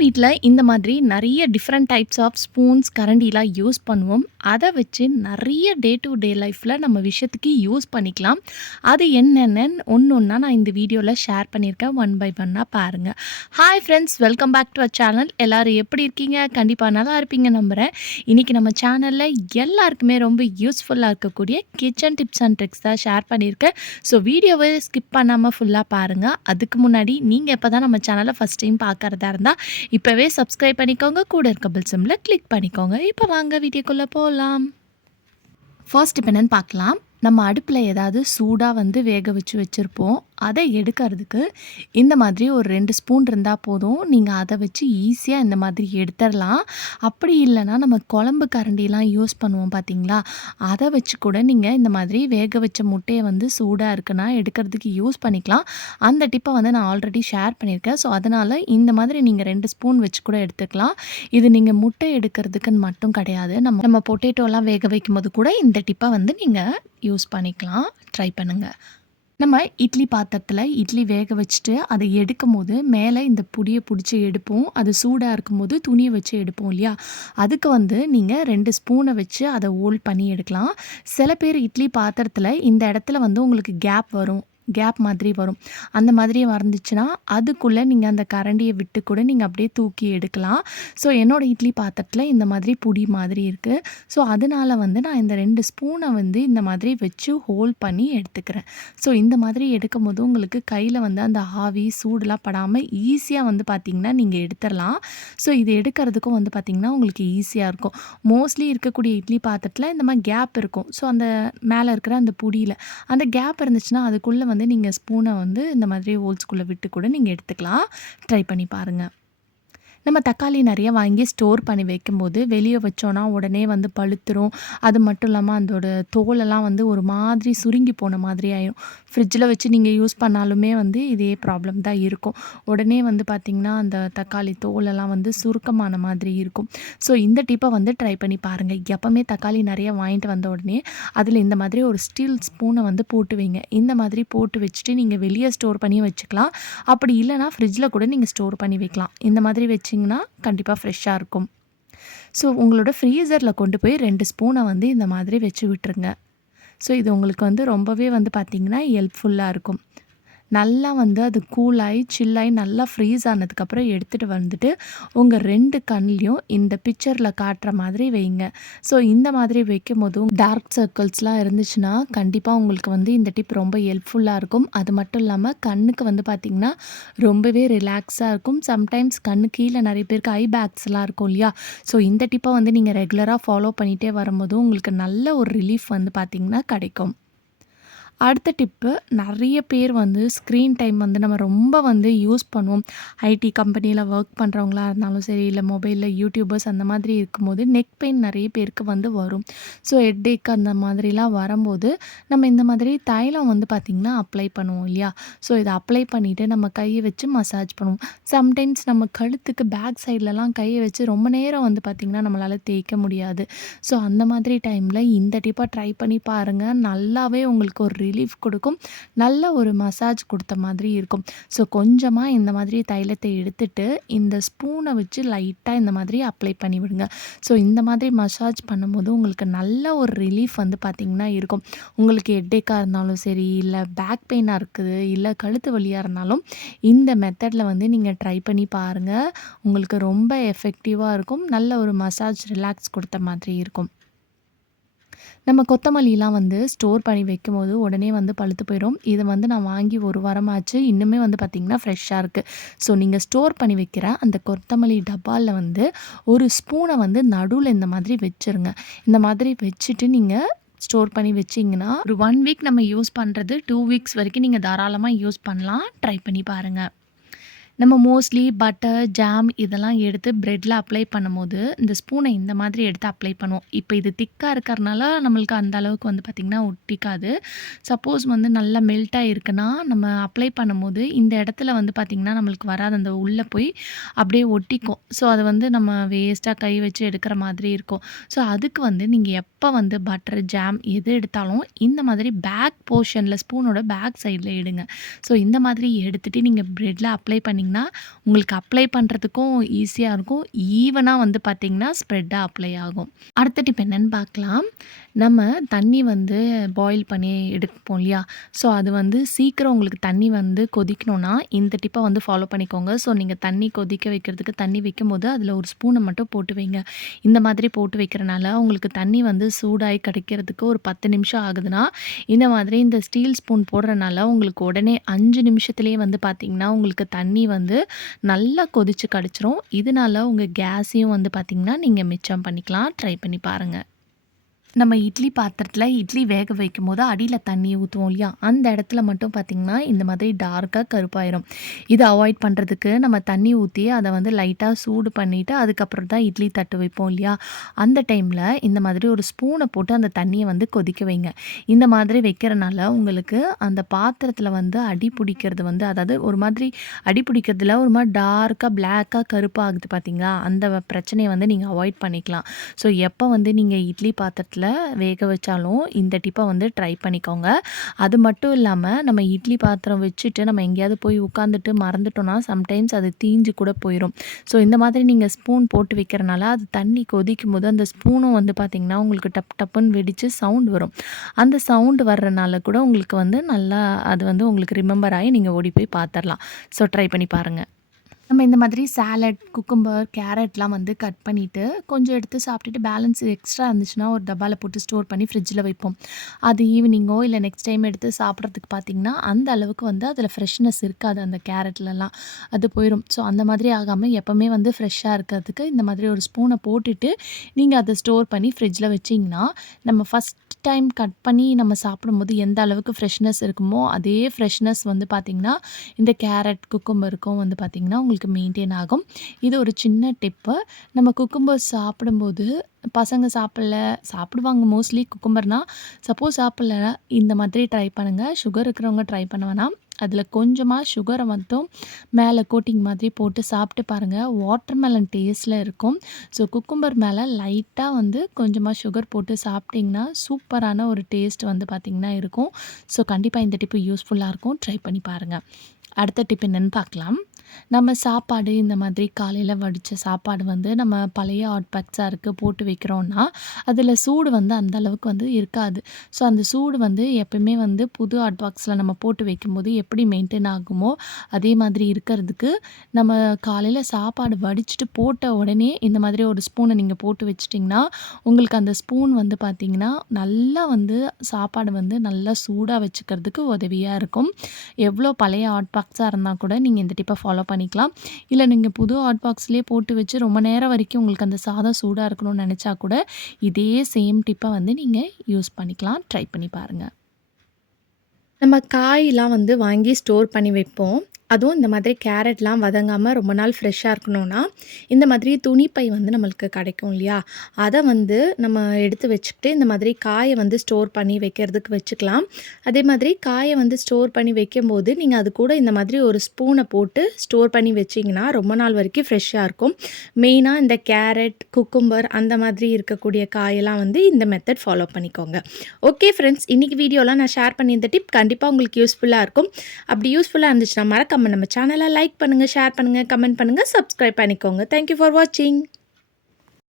வீட்ல இந்த மாதிரி நெறைய டிஃப்ரெண்ட் டைப்ஸ் ஆஃப் ஸ்பூன்ஸ், கரண்டிலாம் யூஸ் பண்ணுவோம். அத வச்சு நெறைய டே டு டே லைஃப்ல நம்ம விஷயத்துக்கு யூஸ் பண்ணிக்கலாம். அது என்னென்னு ஒண்ணொண்ணா நான் இந்த வீடியோல ஷேர் பண்ணியிருக்கேன். ஒன் பை ஒன்னா பாருங்க. Hi friends, welcome back to our channel. எல்லாரும் எப்படி இருக்கீங்க? கண்டிப்பா நல்லா இருப்பீங்க நம்புறேன். இன்னைக்கு நம்ம சேனல்ல எல்லாருக்குமே ரொம்ப யூஸ்ஃபுல்லா இருக்கக்கூடிய கிச்சன் டிப்ஸ் அண்ட் ட்ரிக்ஸ் தான் ஷேர் பண்ணியிருக்கேன். ஸோ வீடியோவை ஸ்கிப் பண்ணாம ஃபுல்லா பாருங்க. அதுக்கு முன்னாடி நீங்க இப்பதான் நம்ம சேனல ஃபர்ஸ்ட் டைம் பார்க்கறதா இருந்தா இப்பவே சப்ஸ்கிரைப் பண்ணிக்கோங்க. கூட இருக்க பெல் சிம்பல கிளிக் பண்ணிக்கோங்க. இப்போ வாங்க வீடியோக்குள்ள போலாம். ஃபர்ஸ்ட் இப்போ என்னன்னு பார்க்கலாம். நம்ம அடுப்பில் ஏதாவது சூடாக வேக வச்சு வச்சுருப்போம். அதை எடுக்கிறதுக்கு இந்த மாதிரி ஒரு 2 ஸ்பூன் இருந்தால் போதும். நீங்கள் அதை வச்சு ஈஸியாக இந்த மாதிரி எடுத்துடலாம். அப்படி இல்லைன்னா நம்ம குழம்பு கரண்டிலாம் யூஸ் பண்ணுவோம் பார்த்தீங்களா, அதை வச்சு கூட நீங்கள் இந்த மாதிரி வேக வச்ச முட்டையை சூடாக இருக்குன்னா எடுக்கிறதுக்கு யூஸ் பண்ணிக்கலாம். அந்த டிப்பை நான் ஆல்ரெடி ஷேர் பண்ணியிருக்கேன். ஸோ அதனால் இந்த மாதிரி நீங்கள் 2 ஸ்பூன் வச்சு கூட எடுத்துக்கலாம். இது நீங்கள் முட்டை எடுக்கிறதுக்குன்னு மட்டும் கிடையாது. நம்ம பொட்டேட்டோலாம் வேக வைக்கும்போது கூட இந்த டிப்பை நீங்கள் யூஸ் பண்ணிக்கலாம். ட்ரை பண்ணுங்கள். நம்ம இட்லி பாத்திரத்தில் இட்லி வேக வச்சுட்டு அதை எடுக்கும்போது மேலே இந்த புடியை பிடிச்சி எடுப்போம். அது சூடாக இருக்கும்போது துணியை வச்சு எடுப்போம் இல்லையா, அதுக்கு நீங்கள் 2 ஸ்பூனை வச்சு அதை ஹோல்ட் பண்ணி எடுக்கலாம். சில பேர் இட்லி பாத்திரத்தில் இந்த இடத்துல உங்களுக்கு கேப் மாதிரி வரும். அந்த மாதிரி வந்துச்சுன்னா அதுக்குள்ளே நீங்கள் அந்த கரண்டியை விட்டு கூட நீங்கள் அப்படியே தூக்கி எடுக்கலாம். ஸோ என்னோடய இட்லி பாத்திரத்தில் இந்த மாதிரி புடி மாதிரி இருக்குது. ஸோ அதனால் நான் இந்த 2 ஸ்பூனை இந்த மாதிரி வச்சு ஹோல்ட் பண்ணி எடுத்துக்கிறேன். ஸோ இந்த மாதிரி எடுக்கும் போது உங்களுக்கு கையில் அந்த ஆவி சூடெலாம் படாமல் ஈஸியாக பார்த்திங்கன்னா நீங்கள் எடுத்துடலாம். ஸோ இது எடுக்கிறதுக்கும் பார்த்திங்கன்னா உங்களுக்கு ஈஸியாக இருக்கும். மோஸ்ட்லி இருக்கக்கூடிய இட்லி பாத்திரத்தில் இந்த மாதிரி கேப் இருக்கும். ஸோ அந்த மேலே இருக்கிற அந்த புடியில் அந்த கேப் இருந்துச்சுன்னா அதுக்குள்ளே நீங்கள் ஸ்பூனை இந்த மாதிரி ஹோல்ஸ்குள்ளே விட்டு கூட நீங்கள் எடுத்துக்கலாம். ட்ரை பண்ணி பாருங்கள். நம்ம தக்காளி நிறைய வாங்கி ஸ்டோர் பண்ணி வைக்கும்போது வெளியே வச்சோன்னா உடனே பழுத்துரும். அது மட்டும் இல்லாமல் அதோட தோலெல்லாம் ஒரு மாதிரி சுருங்கி போன மாதிரி ஆயிடும். ஃப்ரிட்ஜில் வச்சு நீங்கள் யூஸ் பண்ணாலுமே இதே ப்ராப்ளம் தான் இருக்கும். உடனே பார்த்திங்கன்னா அந்த தக்காளி தோலெல்லாம் சுருக்கமான மாதிரி இருக்கும். ஸோ இந்த டிப்பை ட்ரை பண்ணி பாருங்கள். எப்போவுமே தக்காளி நிறைய வாங்கிட்டு வந்த உடனே அதில் இந்த மாதிரி ஒரு ஸ்டீல் ஸ்பூனை போட்டு வைங்க. இந்த மாதிரி போட்டு வச்சுட்டு நீங்கள் வெளியே ஸ்டோர் பண்ணி வச்சுக்கலாம். அப்படி இல்லைனா ஃப்ரிட்ஜில் கூட நீங்கள் ஸ்டோர் பண்ணி வைக்கலாம். இந்த மாதிரி வச்சு கண்டிப்பாக ஃப்ரெஷ்ஷாக இருக்கும். ஸோ உங்களோட ஃப்ரீசரில் கொண்டு போய் 2 ஸ்பூனை இந்த மாதிரி வச்சு விட்டுருங்க. ஸோ இது உங்களுக்கு ரொம்பவே பார்த்திங்கன்னா ஹெல்ப்ஃபுல்லாக இருக்கும். நல்லா அது கூலாகி சில்லாகி நல்லா ஃப்ரீஸ் ஆனதுக்கப்புறம் எடுத்துகிட்டு உங்கள் 2 கண்லேயும் இந்த பிக்சரில் காட்டுற மாதிரி வைங்க. ஸோ இந்த மாதிரி வைக்கும் போதும் டார்க் சர்க்கிள்ஸ்லாம் இருந்துச்சுன்னா கண்டிப்பாக உங்களுக்கு இந்த டிப் ரொம்ப ஹெல்ப்ஃபுல்லாக இருக்கும். அது மட்டும் இல்லாமல் கண்ணுக்கு பார்த்திங்கன்னா ரொம்பவே ரிலாக்ஸாக இருக்கும். சம்டைம்ஸ் கண்ணு கீழே நிறைய பேருக்கு ஐ பேக்ஸ்லாம் இருக்கும் இல்லையா, ஸோ இந்த டிப்பை நீங்கள் ரெகுலராக ஃபாலோ பண்ணிகிட்டே வரும்போதும் உங்களுக்கு நல்ல ஒரு ரிலீஃப் பார்த்திங்கன்னா கிடைக்கும். அடுத்த டிப்பு, நிறைய பேர் ஸ்க்ரீன் டைம் நம்ம ரொம்ப யூஸ் பண்ணுவோம். ஐடி கம்பெனியில் ஒர்க் பண்ணுறவங்களா இருந்தாலும் சரி, இல்லை மொபைலில் யூடியூபர்ஸ் அந்த மாதிரி இருக்கும்போது நெக் பெயின் நிறைய பேருக்கு வரும். ஸோ ஹெட்டேக் அந்த மாதிரிலாம் வரும்போது நம்ம இந்த மாதிரி தைலம் பார்த்திங்கன்னா அப்ளை பண்ணுவோம் இல்லையா. ஸோ இதை அப்ளை பண்ணிவிட்டு நம்ம கையை வச்சு மசாஜ் பண்ணுவோம். சம்டைம்ஸ் நம்ம கழுத்துக்கு பேக் சைட்லலாம் கையை வச்சு ரொம்ப நேரம் பார்த்திங்கன்னா நம்மளால் தேய்க்க முடியாது. ஸோ அந்த மாதிரி டைமில் இந்த டிப்பை ட்ரை பண்ணி பாருங்கள். நல்லாவே உங்களுக்கு ஒரு ரிலீஃப் கொடுக்கும். நல்ல ஒரு மசாஜ் கொடுத்த மாதிரி இருக்கும். ஸோ கொஞ்சமாக இந்த மாதிரி தைலத்தை எடுத்துட்டு இந்த ஸ்பூனை வச்சு லைட்டாக இந்த மாதிரி அப்ளை பண்ணி விடுங்க. ஸோ இந்த மாதிரி மசாஜ் பண்ணும்போது உங்களுக்கு நல்ல ஒரு ரிலீஃப் பார்த்திங்கன்னா இருக்கும். உங்களுக்கு ஹெட்டேக்காக இருந்தாலும் சரி, இல்லை பேக் பெயினாக இருக்குது, இல்லை கழுத்து வலியாக இருந்தாலும் இந்த மெத்தடில் நீங்கள் ட்ரை பண்ணி பாருங்கள். உங்களுக்கு ரொம்ப எஃபெக்டிவாக இருக்கும். நல்ல ஒரு மசாஜ் ரிலாக்ஸ் கொடுத்த மாதிரி இருக்கும். நம்ம கொத்தமல்லிலாம் ஸ்டோர் பண்ணி வைக்கும்போது உடனே பழுத்து போயிடும். இது நான் வாங்கி 1 வாரமாச்சு. இன்னுமே பார்த்திங்கன்னா ஃப்ரெஷ்ஷாக இருக்குது. ஸோ நீங்கள் ஸ்டோர் பண்ணி வைக்கிற அந்த கொத்தமல்லி டப்பாவில் ஒரு ஸ்பூனை நடுவில் இந்த மாதிரி வச்சுருங்க. இந்த மாதிரி வச்சுட்டு நீங்கள் ஸ்டோர் பண்ணி வச்சிங்கன்னா ஒரு 1 வீக் நம்ம யூஸ் பண்ணுறது 2 வீக்ஸ் வரைக்கும் நீங்கள் தாராளமாக யூஸ் பண்ணலாம். ட்ரை பண்ணி பாருங்கள். நம்ம மோஸ்ட்லி பட்டர், ஜாம் இதெல்லாம் எடுத்து ப்ரெட்டில் அப்ளை பண்ணும்போது இந்த ஸ்பூனை இந்த மாதிரி எடுத்து அப்ளை பண்ணுவோம். இப்போ இது திக்காக இருக்கிறனால நம்மளுக்கு அந்த அளவுக்கு பார்த்திங்கன்னா ஒட்டிக்காது. சப்போஸ் நல்லா மெல்ட்டாக இருக்குன்னா நம்ம அப்ளை பண்ணும்போது இந்த இடத்துல பார்த்திங்கன்னா நம்மளுக்கு வராது, அந்த உள்ளே போய் அப்படியே ஒட்டிக்கும். ஸோ அது நம்ம வேஸ்ட்டாக கை வச்சு எடுக்கிற மாதிரி இருக்கும். ஸோ அதுக்கு நீங்கள் எப்போ பட்டர், ஜாம் எது எடுத்தாலும் இந்த மாதிரி பேக் போர்ஷனில் ஸ்பூனோட பேக் சைடில் எடுங்க. ஸோ இந்த மாதிரி எடுத்துகிட்டு நீங்கள் ப்ரெட்டில் அப்ளை பண்ணி பார்த்தீங்கன்னா, உங்களுக்கு அப்ளை பண்ணுறதுக்கும் ஈஸியா இருக்கும். ஈவனா வந்து பார்த்தீங்கன்னா, ஸ்ப்ரெட்டா அப்ளை ஆகும். அடுத்த டிப் என்னன்னு பார்க்கலாம். நம்ம தண்ணி வந்து பாயில் பண்ணி எடுப்போம் இல்லையா? ஸோ அது வந்து சீக்கிரம் உங்களுக்கு தண்ணி வந்து கொதிக்கணும்னா, இந்த டிப்ப வந்து ஃபாலோ பண்ணிக்கோங்க. ஸோ நீங்க தண்ணி கொதிக்க வைக்கிறதுக்கு தண்ணி வைக்கும்போது, அதில ஒரு ஸ்பூன மட்டும் போட்டு வைங்க. இந்த மாதிரி போட்டு வைக்கிறனால, உங்களுக்கு தண்ணி வந்து சூடாகி கிடைக்கிறதுக்கு ஒரு 10 நிமிஷம் ஆகுதுன்னா, இந்த மாதிரி இந்த ஸ்டீல் ஸ்பூன் போடுறனால, உங்களுக்கு உடனே 5 நிமிஷத்திலேயே வந்து பார்த்தீங்கன்னா, உங்களுக்கு தண்ணி வந்து நல்லா கொதிச்சு கிடச்சிரும். இதனால உங்க கேஸையும் வந்து பார்த்தீங்கன்னா, நீங்க மிச்சம் பண்ணிக்கலாம். ட்ரை பண்ணி பாருங்க. நம்ம இட்லி பாத்திரத்தில இட்லி வேக வைக்கும்போது அடியில தண்ணி ஊத்துவோம் இல்லையா? அந்த இடத்துல மட்டும் பார்த்தீங்கன்னா, இந்த மாதிரி டார்க்கா கருப்பாயிரும். இத அவாய்ட் பண்றதுக்கு நம்ம தண்ணி ஊத்தி அத வந்து லைட்டா சூடு பண்ணிட்டு, அதுக்கப்புறம் தான் இட்லி தட்டு வைப்போம் இல்லையா? அந்த டைம்ல இந்த மாதிரி ஒரு ஸ்பூன போட்டு அந்த தண்ணிய வந்து கொதிக்க வைங்க. இந்த மாதிரி வைக்கிறனால உங்களுக்கு அந்த பாத்திரத்தில வந்து அடி பிடிக்கிறது வந்து அதாவது ஒரு மாதிரி அடி பிடிக்கிறதுல ஒரு மாரி டார்க்கா பிளாக்கா கருப்பா ஆகுது பார்த்தீங்களா? அந்த பிரச்சனைய வந்து நீங்க அவாய்ட் பண்ணிக்கலாம். ஸோ எப்ப வந்து நீங்க இட்லி பாத்திரத்தில வேக வச்சாலும் இந்த டிப்பை வந்து ட்ரை பண்ணிக்கோங்க. அது மட்டும் இல்லாமல் நம்ம இட்லி பாத்திரம் வச்சுட்டு நம்ம எங்கேயாவது போய் உட்காந்துட்டு மறந்துட்டோம்னா சம்டைம்ஸ் அது தீஞ்சு கூட போயிடும். ஸோ இந்த மாதிரி நீங்கள் ஸ்பூன் போட்டு வைக்கிறனால அது தண்ணி கொதிக்கும் போது அந்த ஸ்பூனும் வந்து பார்த்திங்கன்னா உங்களுக்கு டப் டப்புன்னு வெடித்து சவுண்ட் வரும். அந்த சவுண்டு வர்றனால கூட உங்களுக்கு வந்து நல்லா அது வந்து உங்களுக்கு ரிமெம்பர் ஆகி நீங்கள் ஓடி போய் பார்த்துடலாம். ஸோ ட்ரை பண்ணி பாருங்கள். நம்ம இந்த மாதிரி சாலட், குக்கும்பர், கேரட்லாம் வந்து கட் பண்ணிட்டு, கொஞ்சம் எடுத்து சாப்பிட்டுட்டு பேலன்ஸ் எக்ஸ்ட்ரா இருந்துச்சுன்னா, ஒரு டப்பால போட்டு ஸ்டோர் பண்ணி ஃப்ரிட்ஜில வைப்போம். அது ஈவினிங்கோ இல்ல நெக்ஸ்ட் டைம் எடுத்து சாப்பிட்றதுக்கு பார்த்தீங்கன்னா, அந்த அளவுக்கு வந்து அதில ஃப்ரெஷ்னஸ் இருக்காது அந்த கேரட்லலாம். அது போயிரும். ஸோ அந்த மாதிரி ஆகாம எப்பவுமே வந்து ஃப்ரெஷ்ஷா இருக்கிறதுக்கு இந்த மாதிரி ஒரு ஸ்பூன போட்டுட்டு, நீங்க அத ஸ்டோர் பண்ணி ஃப்ரிட்ஜில வச்சீங்கன்னா, நம்ம ஃபர்ஸ்ட் டைம் கட் பண்ணி நம்ம சாப்பிடும்போது எந்த அளவுக்கு ஃப்ரெஷ்னஸ் இருக்குமோ, அதே ஃப்ரெஷ்னஸ் வந்து பார்த்தீங்கன்னா, இந்த கேரட், குக்கும்பருக்கும் வந்து பார்த்தீங்கன்னா, உங்களுக்கு மெயின்டெயின் ஆகும். இது ஒரு சின்ன டிப்பு. நம்ம குக்கும்பர் சாப்பிடும்போது பசங்க சாப்பிடுவாங்க மோஸ்ட்லி குக்கும்பர்னா. சப்போஸ் சாப்பிடல இந்த மாதிரி ட்ரை பண்ணுங்க. சுகர் இருக்கிறவங்க ட்ரை பண்ண வேணாம். அதில கொஞ்சமா சுகர மட்டும் மேலே கோட்டிங் மாதிரி போட்டு சாப்பிட்டு பாருங்கள். வாட்டர்மெலன் டேஸ்ட்டில் இருக்கும். ஸோ குக்கும்பர் மேலே லைட்டாக வந்து கொஞ்சமாக சுகர் போட்டு சாப்பிட்டிங்கன்னா, சூப்பரான ஒரு டேஸ்ட் வந்து பார்த்திங்கன்னா இருக்கும். ஸோ கண்டிப்பாக இந்த டிப்பு யூஸ்ஃபுல்லாக இருக்கும். ட்ரை பண்ணி பாருங்கள். அடுத்த டிப் என்னன்னு பார்க்கலாம். நம்ம சாப்பாடு இந்த மாதிரி காலையில வடித்த சாப்பாடு வந்து நம்ம பழைய ஹாட் பாக்ஸாக போட்டு வைக்கிறோன்னா, அதில சூடு வந்து அந்த அளவுக்கு வந்து இருக்காது. ஸோ அந்த சூடு வந்து எப்பயுமே வந்து புது ஹாட் பாக்ஸில் நம்ம போட்டு வைக்கும்போது எப்படி மெயின்டெயின் ஆகுமோ, அதே மாதிரி இருக்கிறதுக்கு நம்ம காலையில சாப்பாடு வடிச்சுட்டு போட்ட உடனே இந்த மாதிரி ஒரு ஸ்பூனை நீங்கள் போட்டு வச்சிட்டிங்கன்னா, உங்களுக்கு அந்த ஸ்பூன் வந்து பார்த்திங்கன்னா, நல்லா வந்து சாப்பாடு வந்து நல்லா சூடாக வச்சுக்கிறதுக்கு உதவியாக இருக்கும். எவ்வளோ பழைய ஹாட் பாக்ஸாக இருந்தால் கூட நீங்கள் இந்த டிப்பை ஃபாலோ பண்ணிக்கலாம். இல்ல நீங்க புது ஹாட் பாக்ஸ்லயே போட்டு வச்சு ரொம்ப நேரம் வரைக்கும் உங்களுக்கு அந்த சாதம் சூடா இருக்கணும்னு நெனச்சா கூட, இதே சேம் டிப்ப வந்து நீங்க யூஸ் பண்ணிக்கலாம். ட்ரை பண்ணி பாருங்க. நம்ம காய்லாம் வந்து வாங்கி ஸ்டோர் பண்ணி வைப்போம். அதுவும் இந்த மாதிரி கேரட்லாம் வதங்காம ரொம்ப நாள் ஃப்ரெஷ்ஷாக இருக்கணும்னா, இந்த மாதிரி துணிப்பை வந்து நம்மளுக்கு கிடைக்கும் இல்லையா? அத வந்து நம்ம எடுத்து வச்சுக்கிட்டு, இந்த மாதிரி காய வந்து ஸ்டோர் பண்ணி வைக்கிறதுக்கு வச்சுக்கலாம். அதே மாதிரி காய வந்து ஸ்டோர் பண்ணி வைக்கும்போது, நீங்க அது கூட இந்த மாதிரி ஒரு ஸ்பூன போட்டு ஸ்டோர் பண்ணி வச்சீங்கன்னா, ரொம்ப நாள் வரைக்கும் ஃப்ரெஷ்ஷாக இருக்கும். மெயினா இந்த கேரட், குக்கும்பர் அந்த மாதிரி இருக்கக்கூடிய காயெல்லாம் வந்து இந்த மெத்தட் ஃபாலோ பண்ணிக்கோங்க. ஓகே ஃப்ரெண்ட்ஸ், இன்னைக்கு வீடியோல நான் ஷேர் பண்ணி இந்த டிப் கண்டிப்பா உங்களுக்கு யூஸ்ஃபுல்லா இருக்கும். அப்படி யூஸ்ஃபுல்லா இருந்துச்சுன்னா மறக்காம நம்ம சேனலை லைக் பண்ணுங்க, ஷேர் பண்ணுங்க, கமெண்ட் பண்ணுங்க, சப்ஸ்கிரைப் பண்ணிக்கோங்க. தேங்க் யூ ஃபார் வாட்சிங்.